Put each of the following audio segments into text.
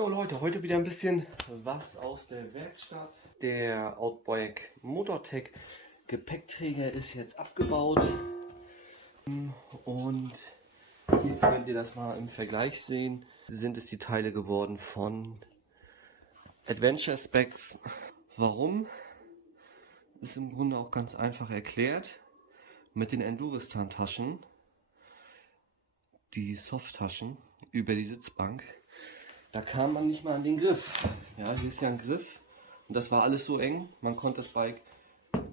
Jo Leute, heute wieder ein bisschen was aus der Werkstatt. Der Outback Motortech Gepäckträger ist jetzt abgebaut. Und hier könnt ihr das mal im Vergleich sehen. Sind es die Teile geworden von Adventure Specs. Warum? Ist im Grunde auch ganz einfach erklärt. Mit den Enduristan Taschen, die Soft-Taschen über die Sitzbank, da kam man nicht mal an den Griff. Ja, hier ist ja ein Griff und das war alles so eng, man konnte das Bike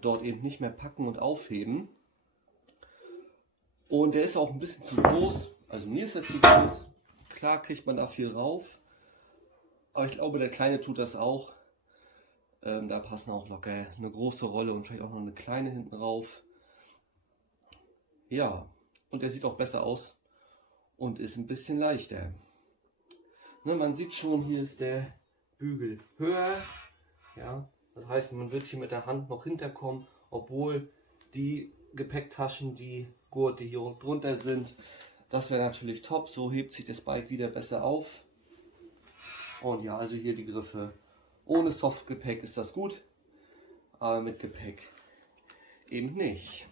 dort eben nicht mehr packen und aufheben. Und der ist auch ein bisschen zu groß, also mir ist er zu groß. Klar kriegt man da viel rauf, aber ich glaube der Kleine tut das auch. Da passen auch locker eine große Rolle und vielleicht auch noch eine kleine hinten rauf. Ja, und der sieht auch besser aus und ist ein bisschen leichter. Ne, man sieht schon, hier ist der Bügel höher. Ja, das heißt, man wird hier mit der Hand noch hinterkommen, obwohl die Gepäcktaschen, die Gurte hier drunter sind. Das wäre natürlich top, so hebt sich das Bike wieder besser auf. Und ja, also hier die Griffe. Ohne Softgepäck ist das gut, aber mit Gepäck eben nicht.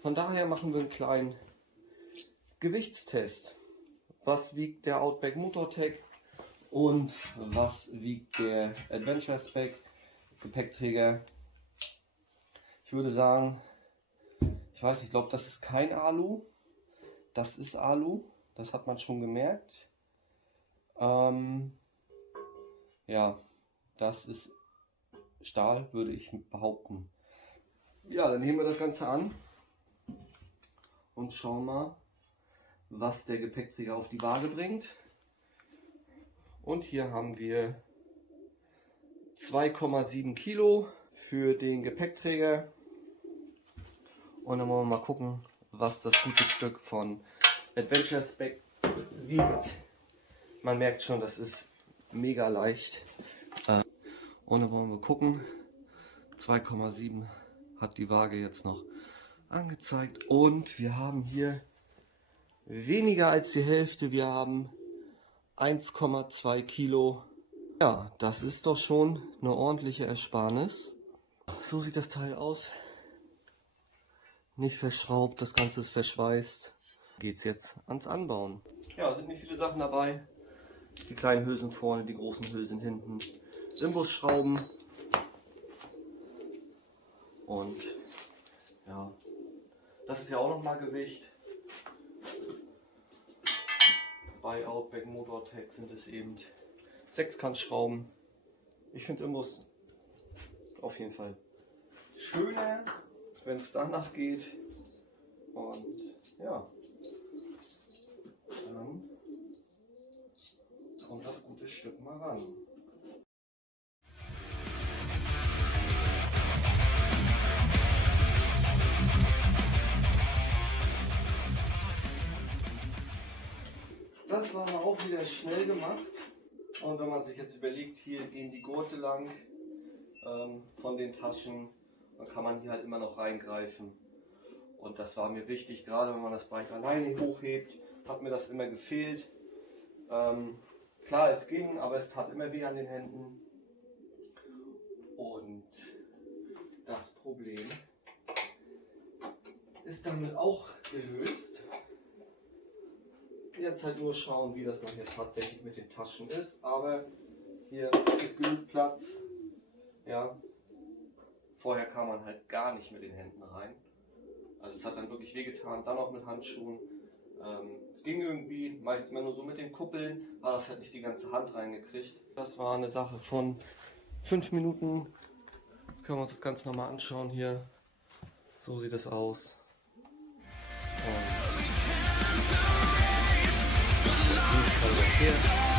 Von daher machen wir einen kleinen Gewichtstest. Was wiegt der Outback Motortech und was wiegt der Adventure Spec Gepäckträger? Ich würde sagen, ich weiß, ich glaube, das ist kein Alu. Das ist Alu, das hat man schon gemerkt. Ja, das ist Stahl, würde ich behaupten. Ja, dann heben wir das Ganze an und schauen mal, was der Gepäckträger auf die Waage bringt. Und hier haben wir 2,7 Kilo für den Gepäckträger. Und dann wollen wir mal gucken, was das gute Stück von Adventure Spec wiegt. Man merkt schon, das ist mega leicht. Und dann wollen wir gucken. 2,7 hat die Waage jetzt noch angezeigt. Und wir haben hier weniger als die Hälfte, wir haben 1,2 Kilo. Ja, das ist doch schon eine ordentliche Ersparnis. So sieht das Teil aus. Nicht verschraubt, das Ganze ist verschweißt. Geht's jetzt ans Anbauen. Ja, sind nicht viele Sachen dabei. Die kleinen Hülsen vorne, die großen Hülsen hinten. Imbusschrauben. Und ja, das ist ja auch nochmal Gewicht. Bei Outback Motortech sind es eben Sechskantschrauben. Ich finde Imbus auf jeden Fall schöner, wenn es danach geht. Und ja, dann kommt das gute Stück mal ran. Das war aber auch wieder schnell gemacht. Und wenn man sich jetzt überlegt, hier gehen die Gurte lang von den Taschen, dann kann man hier halt immer noch reingreifen. Und das war mir wichtig, gerade wenn man das Bike alleine hochhebt, hat mir das immer gefehlt. Klar, es ging, aber es tat immer weh an den Händen. Und das Problem ist damit auch gelöst. Jetzt halt nur schauen, wie das nachher tatsächlich mit den Taschen ist, aber hier ist genug Platz. Ja, vorher kam man halt gar nicht mit den Händen rein, also es hat dann wirklich wehgetan, dann auch mit Handschuhen. Es ging irgendwie, meist immer nur so mit den Kuppeln, aber das hat nicht die ganze Hand reingekriegt. Das war eine Sache von 5 Minuten. Jetzt können wir uns das Ganze nochmal anschauen hier. So sieht es aus. Und das hier.